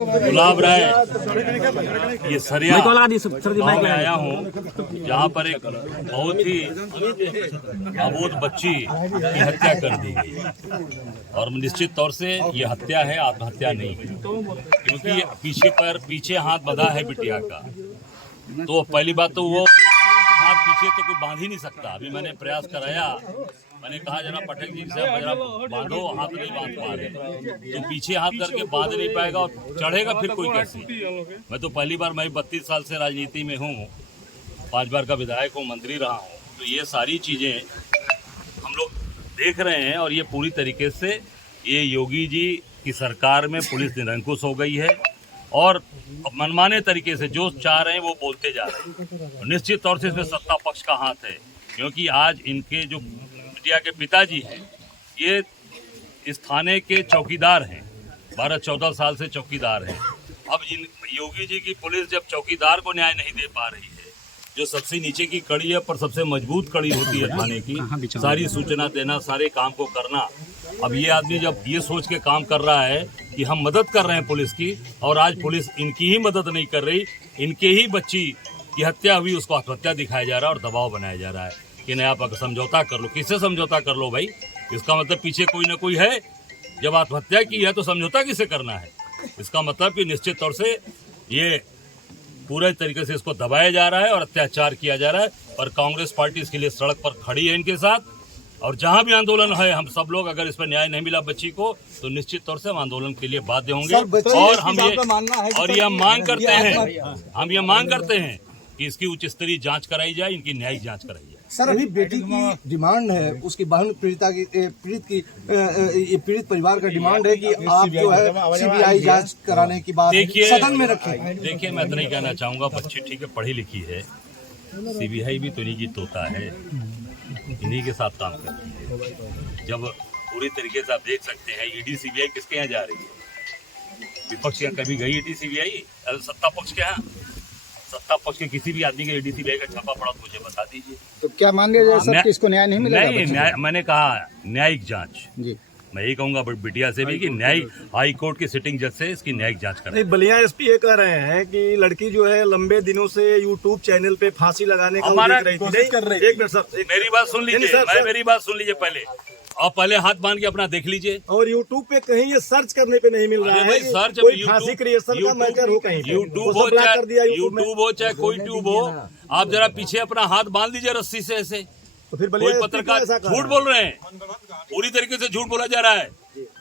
गुलाब राय ये सरिया गाँव में आया हूँ, जहाँ पर एक बहुत ही अबोध बच्ची की हत्या कर दी गई और निश्चित तौर से ये हत्या है, आत्महत्या नहीं है, क्योंकि पीछे हाथ बंधा है बिटिया का। तो पहली बात तो वो हाथ पीछे तो कोई बांध ही नहीं सकता। अभी मैंने प्रयास कराया, मैंने कहा जरा पटक जी से जरा बांधो, हाथ नहीं बांध पा रहे, तो पीछे हाथ करके बांध नहीं पाएगा और चढ़ेगा फिर कोई कैसे। मैं तो पहली बार, मैं 32 साल से राजनीति में हूँ, 5 बार का विधायक हूँ, मंत्री रहा हूँ, तो ये सारी चीज़ें हम लोग देख रहे हैं। और ये पूरी तरीके से ये योगी जी की सरकार में पुलिस निरंकुश हो गई है और मनमाने तरीके से जो चाह रहे हैं वो बोलते जा रहे हैं। निश्चित तौर से इसमें सत्ता पक्ष का हाथ है, क्योंकि आज इनके जो बिटिया के पिताजी हैं, ये इस थाने के चौकीदार हैं, 12-14 साल से चौकीदार हैं। अब इन योगी जी की पुलिस जब चौकीदार को न्याय नहीं दे पा रही है, जो सबसे नीचे की कड़ी है पर सबसे मजबूत कड़ी होती है थाने की, सारी सूचना देना, सारे काम को करना। अब ये आदमी जब ये सोच के काम कर रहा है कि हम मदद कर रहे हैं पुलिस की, और आज पुलिस इनकी ही मदद नहीं कर रही, इनके ही बच्ची की हत्या हुई, उसको आत्महत्या दिखाया जा रहा है और दबाव बनाया जा रहा है कि नहीं आप समझौता कर लो। किससे समझौता कर लो भाई? इसका मतलब पीछे कोई ना कोई है। जब आत्महत्या की है तो समझौता किससे करना है? इसका मतलब कि निश्चित तौर से ये पूरे तरीके से इसको दबाया जा रहा है और अत्याचार किया जा रहा है। और कांग्रेस पार्टी इसके लिए सड़क पर खड़ी है इनके साथ, और जहां भी आंदोलन है, हम सब लोग अगर इस पर न्याय नहीं मिला बच्ची को, तो निश्चित तौर से हम आंदोलन के लिए बाध्य होंगे। और हम ये मांग करते हैं कि इसकी उच्च स्तरीय जांच कराई जाए, इनकी न्यायिक जांच कराई जाए। सर, अभी बेटी की डिमांड है, उसकी बहन पीड़ित परिवार का डिमांड है कि आप जो है सीबीआई जांच कराने की बात सदन में रखें। देखिए, मैं इतना ही कहना चाहूँगा, बच्ची ठीक है, पढ़ी लिखी है, सीबीआई भी तो इन्हीं की तोता है, इन्हीं के साथ काम करती है। जब पूरी तरीके से आप देख सकते हैं, ईडी सीबीआई किसके यहाँ जा रही है? विपक्ष यहाँ कभी गई ईडी सीबीआई? सत्ता पक्ष के यहाँ, सत्ता पक्ष के किसी भी आदमी के ईडी सीबीआई का छापा पड़ा तो मुझे बता दीजिए। तो क्या मान लिया जाए सर कि इसको न्याय नहीं मिलेगा? नहीं, मैंने कहा न्यायिक जांच जी। मैं यही कहूंगा बिटिया से भी कि न्यायिक हाई कोर्ट की सिटिंग जज से इसकी न्यायिक जांच करें। नहीं, बलिया एसपी ये कह रहे हैं कि लड़की जो है लंबे दिनों से यूट्यूब चैनल पे फांसी लगाने का कोशिश कर रही है। एक मिनट सर, मेरी बात सुन लीजिए, मेरी बात सुन लीजिए पहले, और पहले हाथ बांध के अपना देख लीजिए। और यूट्यूब पे कहीं ये सर्च करने पे नहीं मिल रहा है, सर्च कोई फांसी क्रिएशन का मैटर हो, कहीं यूट्यूब हो चाहे कोई ट्यूब हो, आप जरा पीछे अपना हाथ बांध लीजिए रस्सी से ऐसे। तो फिर कोई पत्रकार झूठ बोल रहे हैं, पूरी तरीके से झूठ बोला जा रहा है।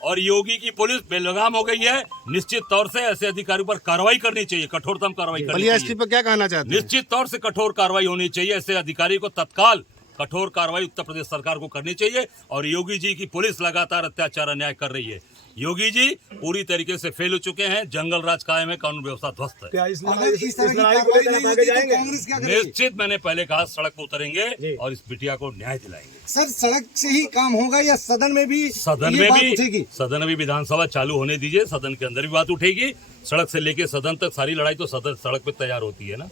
और योगी की पुलिस बेलगाम हो गई है। निश्चित तौर से ऐसे अधिकारियों पर कार्रवाई करनी चाहिए, कठोरतम कार्रवाई करनी चाहिए। एसपी पर क्या कहना चाहते हैं? निश्चित तौर से कठोर कार्रवाई होनी चाहिए, ऐसे अधिकारी को तत्काल कठोर कार्रवाई उत्तर प्रदेश सरकार को करनी चाहिए। और योगी जी की पुलिस लगातार अत्याचार अन्याय कर रही है। योगी जी पूरी तरीके से फेल हो चुके हैं, जंगल राज कायम है, कानून व्यवस्था ध्वस्त है। निश्चित, मैंने पहले कहा, सड़क पर उतरेंगे और इस बिटिया को न्याय दिलाएंगे। सर, सड़क से ही काम होगा या सदन में भी? सदन में विधानसभा चालू होने दीजिए, सदन के अंदर भी बात उठेगी। सड़क से लेके सदन तक सारी लड़ाई तो सड़क पे तैयार होती है ना।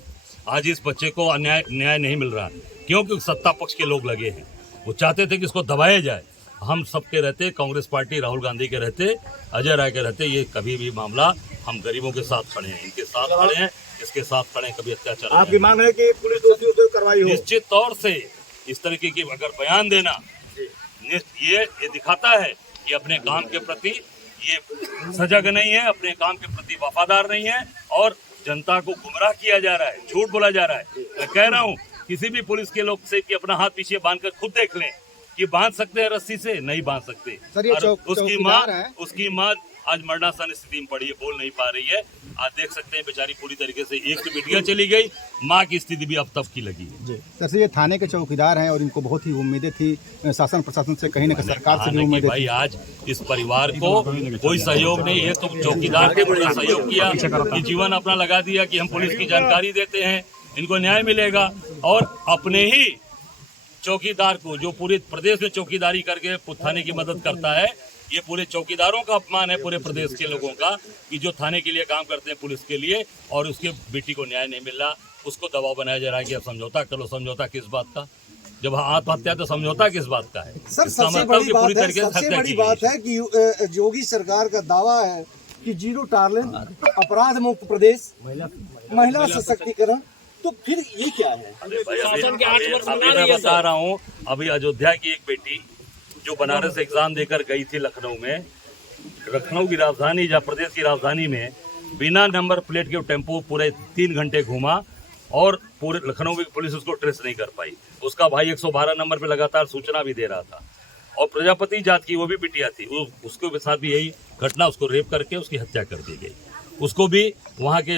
आज इस बच्चे को न्याय नहीं मिल रहा, क्योंकि सत्ता पक्ष के लोग लगे हैं, वो चाहते थे कि इसको दबाया जाए। हम सबके रहते, कांग्रेस पार्टी राहुल गांधी के रहते, अजय राय के रहते, ये कभी भी मामला, हम गरीबों के साथ खड़े हैं, इनके साथ खड़े हैं, इसके साथ खड़े हैं, कभी अत्याचार। आपकी मांग है कि पुलिस दोषियों से कार्रवाई हो? निश्चित तौर से इस तरीके की अगर बयान देना, ये दिखाता है कि अपने काम के प्रति ये सजग नहीं है, अपने काम के प्रति वफादार नहीं है, और जनता को गुमराह किया जा रहा है, झूठ बोला जा रहा है। मैं कह रहा हूँ, किसी भी पुलिस के लोग से कि अपना हाथ पीछे बांधकर खुद देख लें कि बांध सकते हैं रस्सी से, नहीं बांध सकते। उसकी माँ आज मरणासन स्थिति में पड़ी है, बोल नहीं पा रही है। आज देख सकते हैं बेचारी पूरी तरीके से, एक तो बिटिया चली गई, माँ की स्थिति भी अब तब की लगी है। जैसे ये थाने के चौकीदार हैं और इनको बहुत ही उम्मीदें थी शासन प्रशासन से, कहीं न कहीं सरकार से भी उम्मीदें। भाई, आज इस परिवार को कोई सहयोग नहीं है, तो चौकीदार ने पूरा सहयोग किया कि जीवन अपना लगा दिया कि हम पुलिस की जानकारी देते हैं, इनको न्याय मिलेगा। और अपने ही चौकीदार को, जो पूरे प्रदेश में चौकीदारी करके थाने की मदद करता है, ये पूरे चौकीदारों का अपमान है पूरे प्रदेश के लोगों का, कि जो थाने के लिए काम करते हैं पुलिस के लिए, और उसके बेटी को न्याय नहीं मिल रहा, उसको दबाव बनाया जा रहा है कि अब समझौता कर लो। समझौता किस बात का? जब आत्महत्या तो समझौता किस बात का है? सर, सबसे बड़ी बात है कि योगी सरकार का दावा है कि जीरो टॉलरेंस, अपराध मुक्त प्रदेश, महिला सशक्तिकरण, तो फिर ये क्या है? अभी मैं बता रहा हूँ, अभी अयोध्या की एक बेटी जो बनारस एग्जाम देकर गई थी लखनऊ की राजधानी, जहाँ प्रदेश की राजधानी में बिना नंबर प्लेट के टेम्पो पूरे 3 घंटे घूमा और पूरे लखनऊ की पुलिस उसको ट्रेस नहीं कर पाई। उसका भाई 112 नंबर पे लगातार सूचना भी दे रहा था। और प्रजापति जात की वो भी बिटिया थी, उसके साथ भी यही घटना, उसको रेप करके उसकी हत्या कर दी गई। उसको भी वहाँ के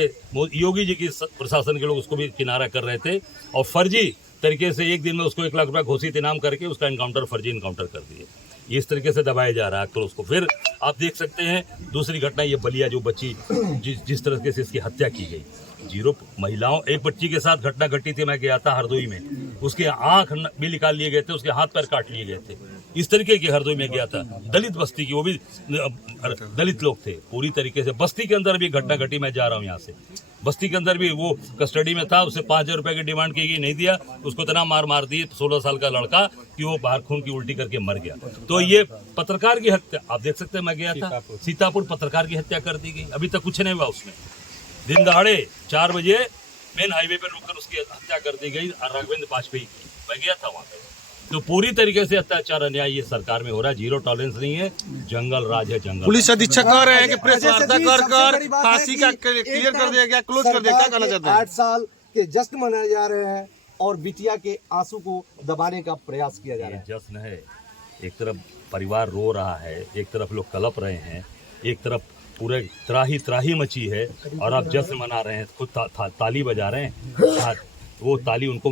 योगी जी की प्रशासन के लोग उसको भी किनारा कर रहे थे और फर्जी तरीके से एक दिन में उसको 1 लाख रुपया घोषित इनाम करके उसका एनकाउंटर, फर्जी एनकाउंटर कर दिए। इस तरीके से दबाया जा रहा है तो उसको। फिर आप देख सकते हैं दूसरी घटना, ये बलिया जो बच्ची जिस तरह से इसकी हत्या की गई, जीरो महिलाओं, एक बच्ची के साथ घटना घटी थी, मैं गया था हरदोई में, उसके आंख भी निकाल लिए गए थे, उसके हाथ पैर काट लिए गए थे। इस तरीके की हरदोई में गया था, दलित बस्ती की, वो भी दलित लोग थे। पूरी तरीके से बस्ती के अंदर भी घटना घटी, मैं जा रहा हूँ यहाँ से, बस्ती के अंदर भी वो कस्टडी में था, उससे 5,000 रुपए की डिमांड की गई, नहीं दिया, उसको इतना मार दी 16 साल का लड़का कि वो बाहर खून की उल्टी करके मर गया। तो ये पत्रकार की हत्या, आप देख सकते हैं, मैं गया था सीतापुर, पत्रकार की हत्या कर दी गई, अभी तक कुछ नहीं हुआ उसमें। दिन दहाड़े 4 बजे मेन हाईवे पर रुककर उसकी हत्या कर दी गई, राघवेंद्र वाजपेयी, मैं गया था वहाँ पे। तो पूरी तरीके से अत्याचार, अन्याय ये सरकार में हो रहा है, जीरो टॉलरेंस नहीं है, जंगल राज है, जंगल। पुलिस अधीक्षक कह रहे हैं कि प्रेस वार्ता कर फांसी का क्लियर कर दिया गया, क्लोज कर दिया, क्या कहना चाहते हैं? 8 साल के जश्न मनाए जा रहे हैं और बिटिया के आंसू को दबाने का प्रयास किया जा रहा है। जश्न है, एक तरफ परिवार रो रहा है, एक तरफ लोग कलप रहे हैं, एक तरफ पूरे त्राही मची है और आप जश्न मना रहे हैं, खुद ताली बजा रहे हैं, वो ताली उनको